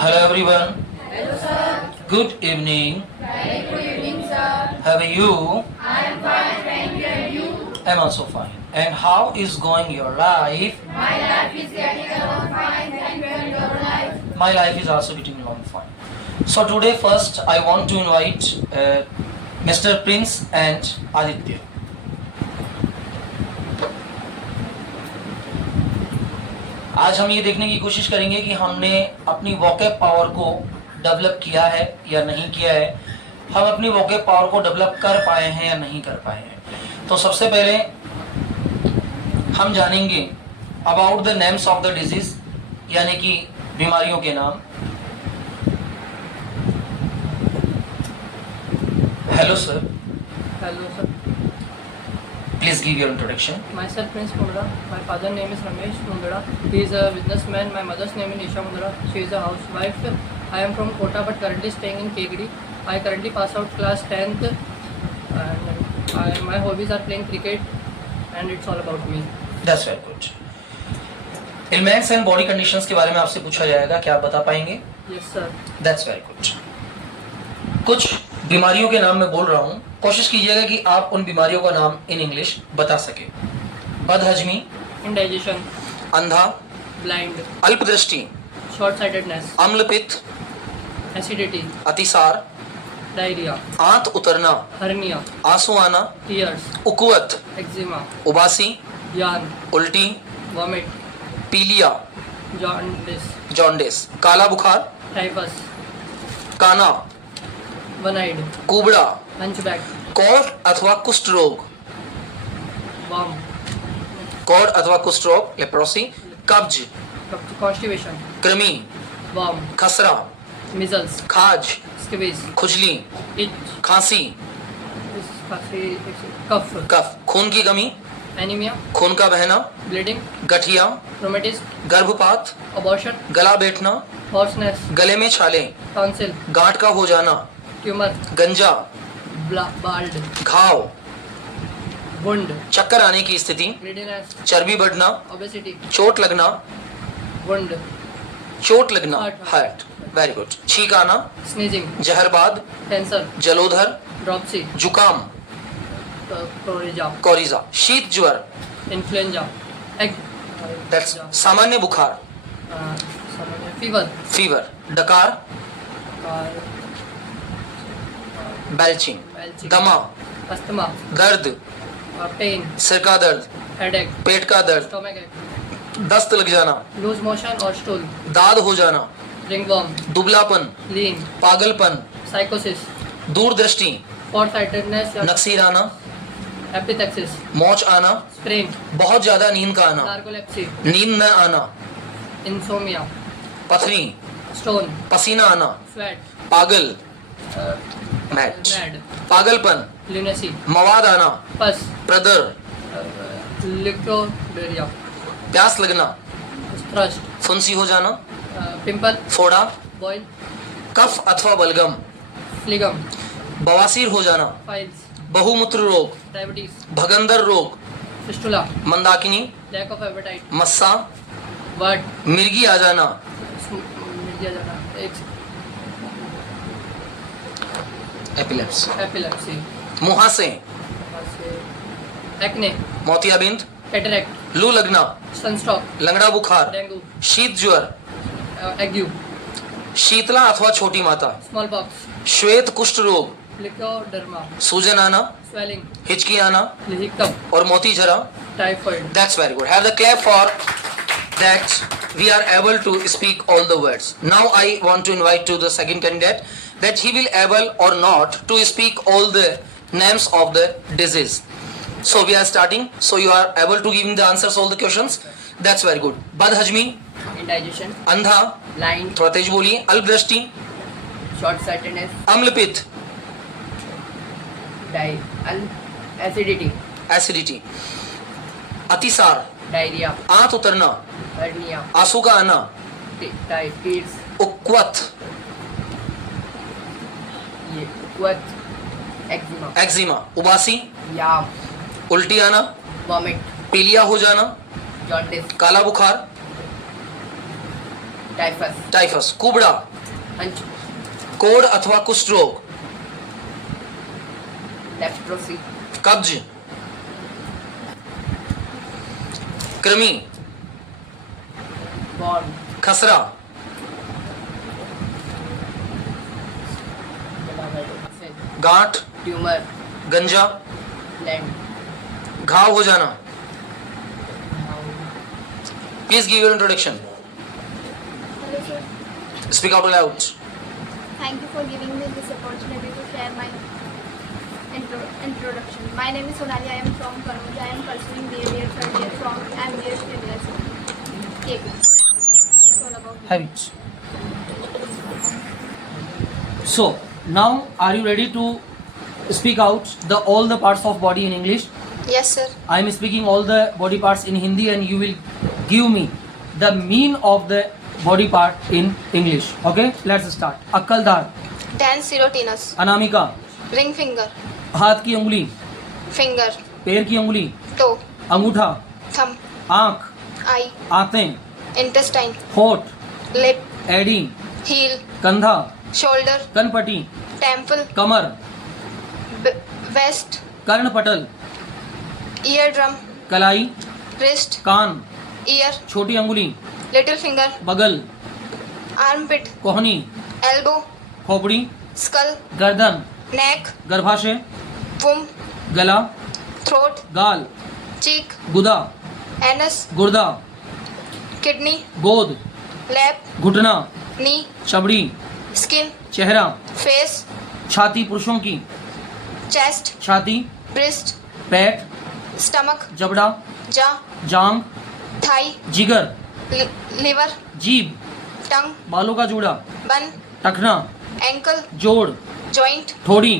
Hello everyone. Hello, sir. Good evening. Very good evening, sir. How are you? I am fine, thank you. And you? I'm also fine. And how is going your life? My life is getting along fine, thank you. And your life? My life is also getting along fine. So today first I want to invite Mr. Prince and Aditya. आज हम ये देखने की कोशिश करेंगे कि हमने अपनी वोकैब पावर को डेवलप किया है या नहीं किया है, हम अपनी वोकैब पावर को डेवलप कर पाए हैं या नहीं कर पाए हैं। तो सबसे पहले हम जानेंगे about the names of the disease, यानी कि बीमारियों के नाम। Hello sir, Hello, sir. Please give your introduction. Myself Prince Mundra. My father's name is Ramesh Mundra. He is a businessman. My mother's name is Isha Mundra. She is a housewife. I am from Kota but currently staying in Kegdi. I currently pass out class 10th and my hobbies are playing cricket and it's all about me. That's very good. Ailments and body conditions के बारे में आपसे पूछा जाएगा, क्या आप बता पाएंगे? Yes, sir. That's very good. कुछ बीमारियों के नाम मैं बोल रहा हूँ, कोशिश कीजिएगा कि आप उन बीमारियों का नाम इन इंग्लिश बता सके। बदहजमी, Indigestion, अंधा, blind, अल्पदृष्टि, short-sightedness, अम्लपित्त, acidity, अतिसार, diarrhea, आंत उतरना, hernia, आंसू आना, tears, उकवत, eczema, उबासी, yarn, उल्टी, vomit, पीलिया, jaundice, जॉन्डिस, काला बुखार, typhus, काना, one-eyed, कुबड़ा, hunchback, कौड़ अथवा कुष्ठ रोग, worm, कौड़ अथवा कुष्ठ रोग, लेप्रोसी, कब्ज, constipation, कृमि, worm, खसरा, measles, खाज, scabies, खुजली, itch, खांसी, cough, कफ, खून की कमी, anemia, खून का बहना, bleeding, गठिया, rheumatism, गर्भपात, abortion, गला बैठना, hoarseness, गले में छाले, tonsil, गांठ का हो जाना, tumor, गंजा, bald, घाव, wound, चक्कर आने की स्थिति, greediness, चर्बी बढ़ना, obesity, चोट लगना, wound, हार्ट, वेरी गुड, छींक आना, sneezing, जहरबाद, cancer, जलोधर, dropsy, जुकाम, coryza, कोरिजा, शीत ज्वर, influenza, दैट्स सामान्य बुखार, fever, फीवर, डकार, बेल्चिंग, belching, दमा, asthma, दर्द, pain, सिर का दर्द, headache, पेट का दर्द, stomach ache, दस्त लग जाना, loose motion or stool, दाद हो जाना, ringworm, दुबलापन, lean, पागलपन, psychosis, दूरदृष्टि, short-sightedness, नक्सीर आना, epistaxis, मौच आना, sprain, बहुत ज्यादा नींद का आना, narcolepsy, नींद न आना, insomnia, पथरी, stone, पसीना आना, sweat, पागल, मैट, mad, पागलपन, lunacy, मवाद आना, pus, प्रदर, licoria, प्यास लगना, thrust, फुंसी हो जाना, pimple, फोड़ा, boil, कफ अथवा बलगम, phlegm, बवासीर हो जाना, piles, बहुमूत्र रोग, diabetes, भगंदर रोग, fistula, Mandakini, lack of appetite, Massah, word, मिर्गी आ जाना, epilepsy, मुहासे, acne, मोतियाबिंद, cataract, लू लगना, sunstroke, लंगड़ा बुखार, dengue, शीत ज्वर, ague, शीतला अथवा छोटी माता, smallpox, श्वेत कुष्ठ रोग, trichoderma, सूजन आना, swelling, हिचकी आना hiccup, और मोती झरा। typhoid. That's very good. Have the clap for that. We are able to speak all the words. Now I want to invite to the second candidate that he will able or not to speak all the names of the disease. So we are starting. So you are able to give the answers all the questions. That's very good. बदहजमी, Indigestion, अंधा, blind, थोड़ा तेज बोलिए, अल्पदृष्टि, short-sightedness, अम्लपित्त, acidity, acidity, अतिसार, diarrhea, आंत उतरना, hernia, आंसू का आना, tears, उक्वत, eczema, eczema, उबासी, yaw, उल्टी आना, vomit, पीलिया हो जाना, jaundice, काला बुखार, टाइफस, टाइफस। कुबड़ा, हंच, कोढ़ अथवा कुष्ठ रोग, लेप्रोसी, कब्ज, कृमि, बॉर्न, खसरा, गांठ, ट्यूमर, गंजा, लैंड, घाव हो जाना। Please give your introduction, Hello sir, speak out loud. thank you for giving me this opportunity to share my introduction. My name is Sonali. I am from Kannauj. I am pursuing BA third year from MBS University. KP. It's all about me. Have it. So now are you ready to speak out all the parts of body in English? Yes sir. I am speaking all the body parts in Hindi and you will give me the mean of the body part in English. Okay, let's start. अक्कलदार, Dan serotinous. Anamika, Ring finger. हाथ की उंगली, Finger. पैर की उंगली, Toe. अंगूठा, Thumb. आंख, Eye. आंतें, Intestine. होठ, Lip. एड़ी, Heel. कंधा, Shoulder. कनपटी, Temple. कमर, Waist. कर्णपटल, Eardrum. कलाई, Wrist. कान, Ear. छोटी अंगुली, Little finger. बगल, Armpit. कोहनी, Elbow. खोपड़ी, Skull. गर्दन, Neck. गर्भाशय, Womb. गला, Throat. गाल, Cheek. गुदा, Anus. गुर्दा, Kidney. गोद, Lap. घुटना, Knee. चमड़ी, Skin. चेहरा, Face. छाती पुरुषों की, Chest. छाती, Breast. पेट, Stomach. जबड़ा, Jaw. जांग, Thigh. जिगर, Liver. जीभ, Tongue. बालों का जूड़ा, Bun. टखना, Ankle. जोड़, Joint. ठोड़ी,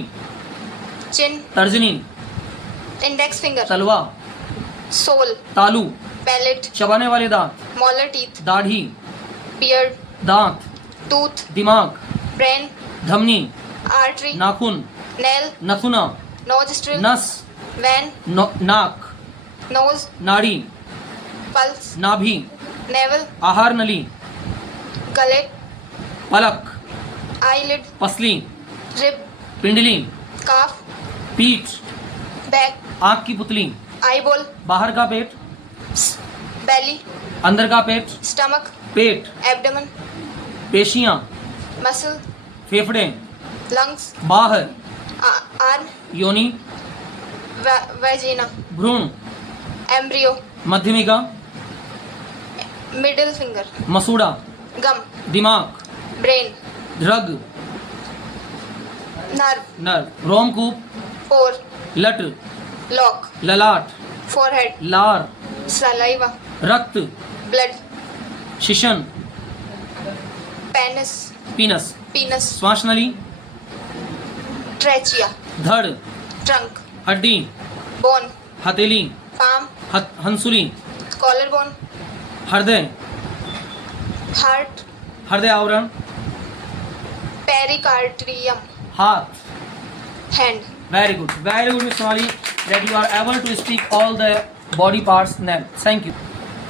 Chin. तर्जनी, Index finger. तलवा, Sole. तालू, Palate. चबाने वाले दांत, Molar teeth. दाढ़ी, Beard. दांत, Tooth. दिमाग, Brain. धमनी, Artery. नाखून, Nail. नथुना, Nostril. नस, Vein. नाक, Nose. नाड़ी, Pulse. नाभि, Navel. आहार नली, Gullet. पलक, Eyelid. पसली, Rib. पिंडली, Calf. पीठ, Back. आंख की पुतली, Eyeball. बाहर का पेट, Belly. अंदर का पेट, Stomach. पेट, Abdomen. पेशियां, Muscle. फेफड़े, Lungs. बाहर, Arm. योनि, Vagina. भ्रूण, Embryo. मध्यमिका, Middle finger. मसूड़ा, Gum. दिमाग, Brain. Drug, Nerve. नर्व, रोमकूप, Pore. लट, Lock. ललाट, Forehead. लार, Saliva. रक्त, Blood. शिशन, Penis. Penis, Penis. श्वास नली, Trachea. धड़, Trunk. हड्डी, Bone. हथेली, Palm. हंसुली, Collarbone. हृदय, Heart. हृदय आवरण, Pericardium. हाथ। Hand. Very good, Miss Sonali, that you are able to speak all the body parts name. Thank you.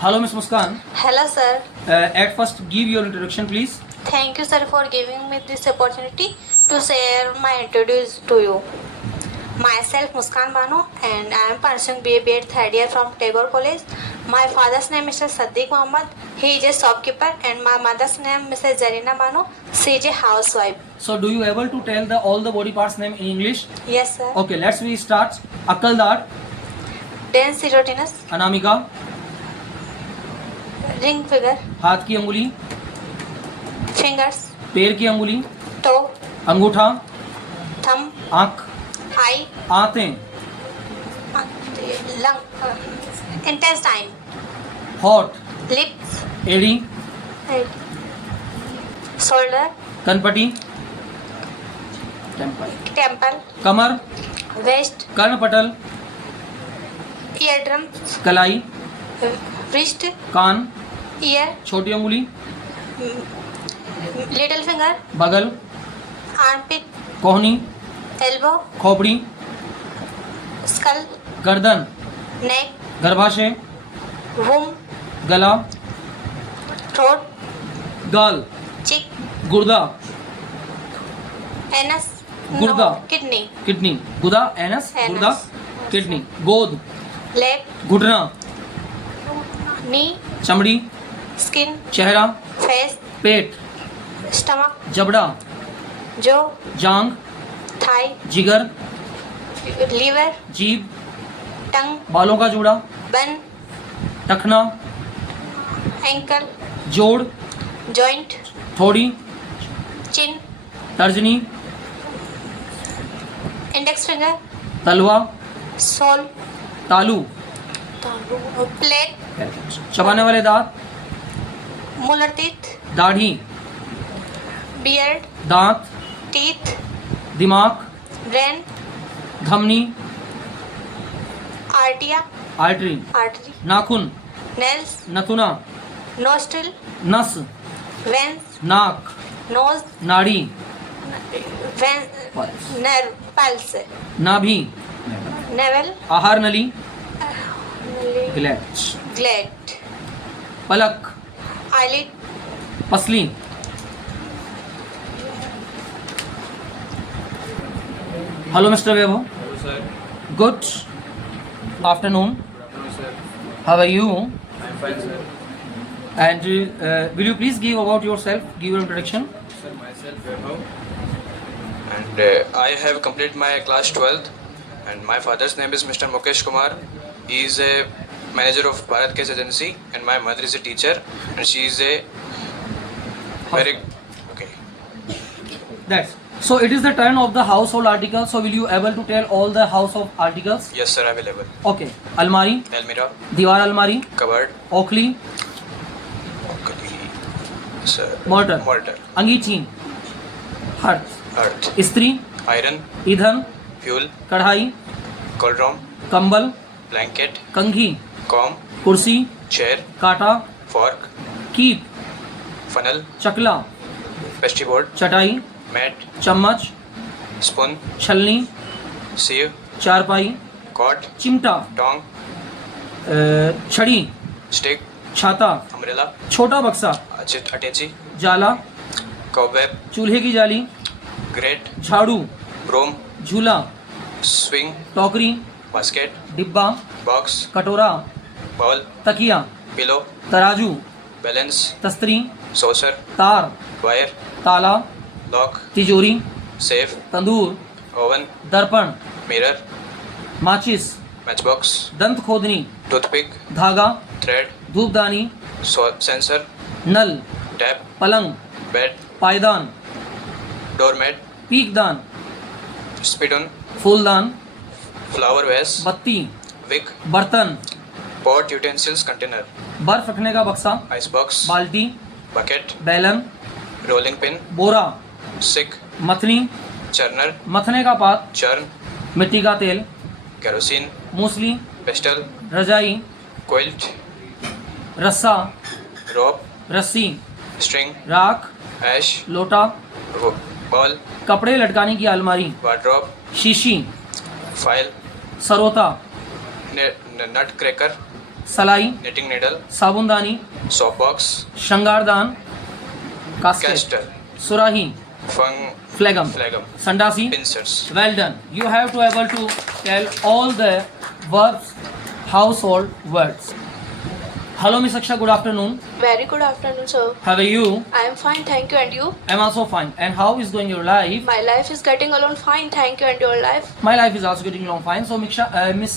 Hello, Miss Muskan. Hello sir, At first, give your introduction, please. thank you sir for giving me this opportunity to share my introduce to you. Myself Muskan Banu and I am pursuing BA third year from Tagore College. My father's name is Mr. Saddiq Muhammad. He is a shopkeeper and my mother's name Mrs. Zarina Banu. She is a housewife. So, do you able to tell all the body parts name in English? Yes sir. Okay, let's we start. अक्कलदार, Dan serotinous, Anamika, ring finger, हाथ की अंगुली, fingers, पैर की अंगुली, toe, अंगूठा, thumb, आंख, eye, आंतें, lung, intestine, होठ, lips, एड़ी, head, shoulder, कनपटी, temple, कमर, waist, कर्णपटल, eardrum, कलाई, wrist, कान, ear, छोटी अंगुली, little finger, बगल, armpit, कोहनी, elbow, खोपड़ी, skull, गर्दन, neck, गर्भाशय, womb, गला, throat, गाल, cheek, गुर्दा, anus, गुर्दा, kidney, किडनी, गुदा, एनस, Anus. गुर्दा, किडनी, गोद, leg, घुटना, knee, चमड़ी, skin, चेहरा, face, पेट, stomach, जबड़ा, jaw, जांग, thigh, जिगर, liver, जीभ, tongue, बालों का जूड़ा, bun, टखना, ankle, जोड़, joint, थोड़ी, chin, तर्जनी, index finger, तलवा, sole, तालू, plate, चबाने वाले दांत, molar teeth, दाढ़ी, beard, दांत, teeth, दिमाग, brain, धमनी, arteria, आर्टरी, artery, नाखून, nails, नथुना, nostril, नस, veins, नाक, nose, नाड़ी, vein, nerve, pulse, नाभि, navel, आहार नली, ग्लैंड, gland, पलक, eyelid, पसली, hello mister Vaibhav, Hello, sir. Good afternoon, Hello, sir. How are you, I'm fine, sir. and will you please give about yourself, give your introduction? Sir, myself, Vaibhav. And I have completed my class 12th. And my father's name is Mr. Mukesh Kumar. He is a manager of Bharat Gas Agency. And my mother is a teacher. And she is a very... Okay. That's so it is the turn of the household articles, so will you able to tell all the household articles? Yes, sir, available. Okay, अलमारी, Almirah, दीवार अलमारी, cupboard, ओखली, sir, mortar, mortar, अंगीठी, hearth, earth, स्त्री, iron, ईंधन, fuel, कढ़ाई, cauldron, कंबल, blanket, कंघी, comb, कुर्सी, chair, कांटा, fork, कीप, funnel, चकला, pastry-board, चटाई, mat, चम्मच, spoon, छलनी, sieve, चारपाई, cord, चिमटा, tong, छड़ी, stick, छाता, umbrella, छोटा बक्सा, attache, जाला, cobweb, चूल्हे की जाली, grate, झाड़ू, broom, झूला, swing, टोकरी, basket, डिब्बा, box, कटोरा, bowl, तकिया, pillow, तराजू, balance, तस्तरी, saucer, तार, wire, ताला, lock, तिजोरी, safe, तंदूर, oven, दर्पण, mirror, माचिस, matchbox, दंत खोदनी, toothpick, धागा, thread, धूपदानी, sensor, नल, tap, पलंग, bed, पायदान, doormat, पीकदान, spittoon, फूलदान, flower vase, बत्ती, wick, बर्तन, pot utensils container, बर्फ रखने का बक्सा, icebox, बाल्टी, bucket, बैलन, rolling pin, बोरा, sick, मथनी, churner, मथने का पात, churn, मिट्टी का तेल, kerosene, मूसली, pestle, रजाई, quilt, रस्सा, rope, रस्सी, string, राख, ash, लोटा, ball, कपड़े लटकाने की अलमारी, wardrobe, शीशी, file, सरोता, nut cracker, सलाई, knitting needle, साबुनदानी, soap box, श्रृंगारदान, कास्केट, caster, सुराही, फ्लेगम, phlegm, संडासी. pincers. Well done. You have to able to tell all the verbs, household words. Hello, Miss Aksha. Good afternoon. Very good afternoon, sir. How are you? I am fine, thank you. And you? I'm also fine. And how is going your life? My life is getting along fine, thank you. And your life? My life is also getting along fine. So, Miss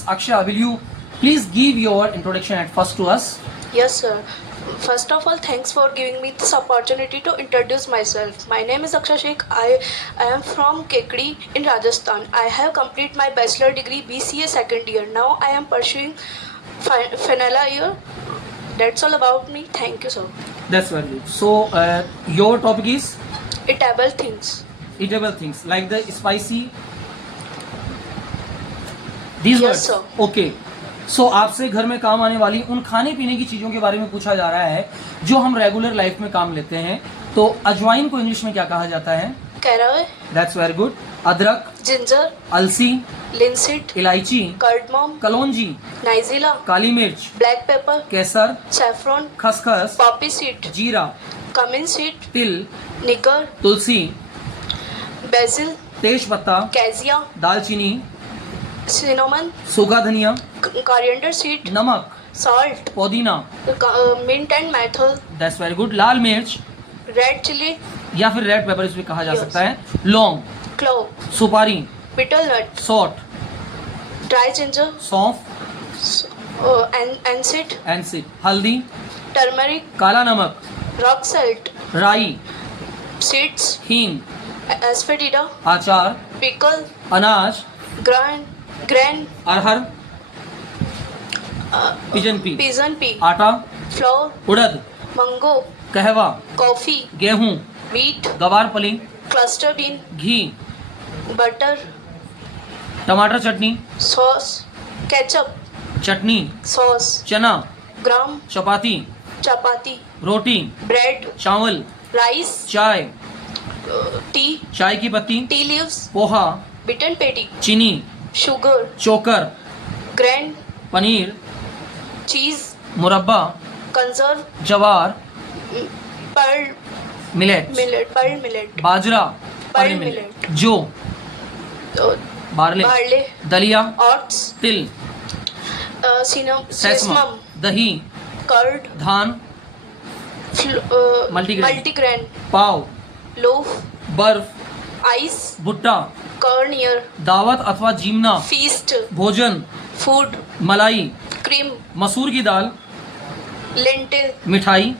Aksha, will you please give your introduction at first to us? Yes, sir. First of all, thanks for giving me this opportunity to introduce myself. My name is Aksha Sheikh. I am from Kekdi in Rajasthan. I have completed my bachelor degree BCA second year. Now I am pursuing final year. That's all about me. Thank you, sir. That's very good. So, your topic is Eatable things. eatable things like the spicy. These Yes, words. sir. Okay. सो आपसे घर में काम आने वाली उन खाने पीने की चीज़ों के बारे में पूछा जा रहा है जो हम रेगुलर लाइफ में काम लेते हैं. तो अजवाइन को इंग्लिश में क्या कहा जाता है? Caraway, that's very good. अदरक, ginger, अलसी, linseed, इलायची, cardamom, कलौंजी, nigella, काली मिर्च, black pepper, केसर, saffron, खसखस, poppy seed, जीरा, cumin seed, तिल, nigger, तुलसी, basil, तेज पत्ता, cassia, दालचीनी, cinnamon, सूखा धनिया, coriander seed, नमक, salt, पुदीना, mint and methyl, that's very good, लाल मिर्च red chili, या फिर रेड पेपर इसमें कहा जा Yes. सकता है, लौंग, clove, सुपारी, betel nut, सौट, dry ginger, सौंफ, anise, एनसिड, हल्दी, turmeric, काला नमक, rock salt, राई, seeds, हींग, asafoetida, आचार, pickle, अनाज, grain, अरहर, पिजन पी, pigeon pea, आटा, flour, उड़द, mango, कहवा, coffee, गेहूं, wheat, गवार फली, cluster bean, घी, butter, टमाटर चटनी, sauce, ketchup, चटनी, sauce, चना, gram, चपाती, chapati, रोटी, bread, चावल, rice, चाय, tea, चाय की पत्ती, tea leaves, poha, beaten patty, चीनी, sugar, चोकर, grain, पनीर, cheese, मुरब्बा, conserve, जवार, pearl मिलेट, millet, बाजरा, Pearl मिलेट, जो, uh, बार्ले, barley, दलिया, oats, तिल, cinnamon, सेसमा, दही, curd, धान, Multigrain. multigrain, पाव, loaf, बर्फ, ice, भुट्टा, cornier, दावत अथवा जीमना, feast, भोजन, food, मलाई, cream, मसूर की दाल, lentil, मिठाई,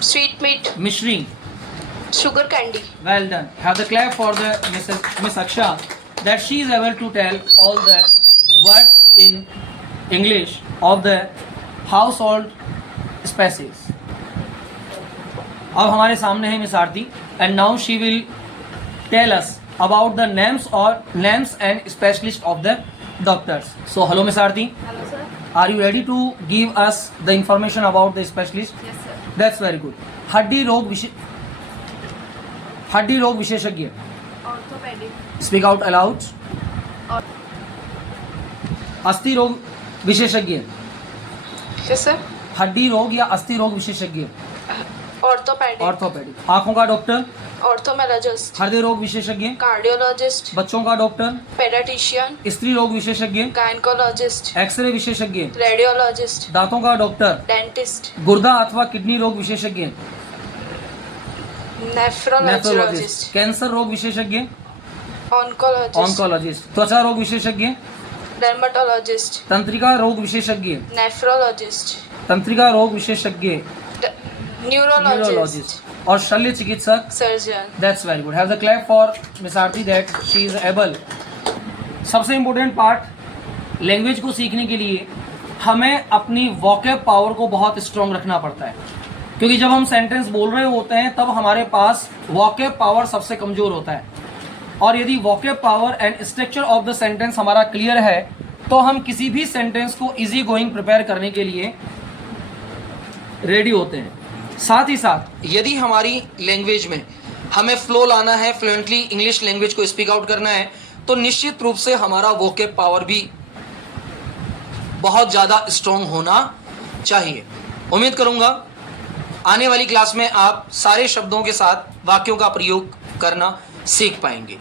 sweet meat, मिश्री. sugar candy. Well done. Have the clap for the Miss Aksha that she is able to tell all the words in English of the household species. अब हमारे सामने है miss Aarti and now she will tell us about the names and specialists of the doctors. So hello Miss Aarti. Hello sir. Are you ready to give us the information about the specialist? Yes sir. That's very good. हड्डी रोग विशेषज्ञ. Orthopedic. Speak out aloud. अस्थि रोग विशेषज्ञ. Yes sir. हड्डी रोग या अस्थि रोग विशेषज्ञ. Orthopedic. ऑर्थोपेडिक. आंखों का डॉक्टर. Ophthalmologist. हृदय रोग विशेषज्ञ. Cardiologist. बच्चों का डॉक्टर. Pediatrician. स्त्री रोग विशेषज्ञ. Gynecologist. एक्सरे विशेषज्ञ. Radiologist. दांतों का डॉक्टर. Dentist. गुर्दा अथवा किडनी रोग विशेषज्ञ. Nephrologist. कैंसर रोग विशेषज्ञ. Oncologist. ऑन्कोलॉजिस्ट. त्वचा रोग विशेषज्ञ. Dermatologist. तंत्रिका रोग विशेषज्ञ. Nephrologist. तंत्रिका रोग विशेषज्ञ. Neurologist. और शल्य चिकित्सक. Surgeon. That's very good. Have the clap for Miss Aarti that she is able. सबसे इम्पोर्टेंट पार्ट लैंग्वेज को सीखने के लिए हमें अपनी वोकैब पावर को बहुत स्ट्रॉन्ग रखना पड़ता है, क्योंकि जब हम सेंटेंस बोल रहे होते हैं तब हमारे पास वोकैब पावर सबसे कमजोर होता है. और यदि vocab power and structure of the sentence हमारा क्लियर है तो हम किसी भी सेंटेंस को इजी गोइंग प्रिपेयर करने के लिए रेडी होते हैं. साथ ही साथ यदि हमारी लैंग्वेज में हमें फ्लो लाना है, फ्लुएंटली इंग्लिश लैंग्वेज को स्पीक आउट करना है, तो निश्चित रूप से हमारा वोकैब पावर भी बहुत ज़्यादा स्ट्रॉन्ग होना चाहिए. उम्मीद करूंगा आने वाली क्लास में आप सारे शब्दों के साथ वाक्यों का प्रयोग करना सीख पाएंगे.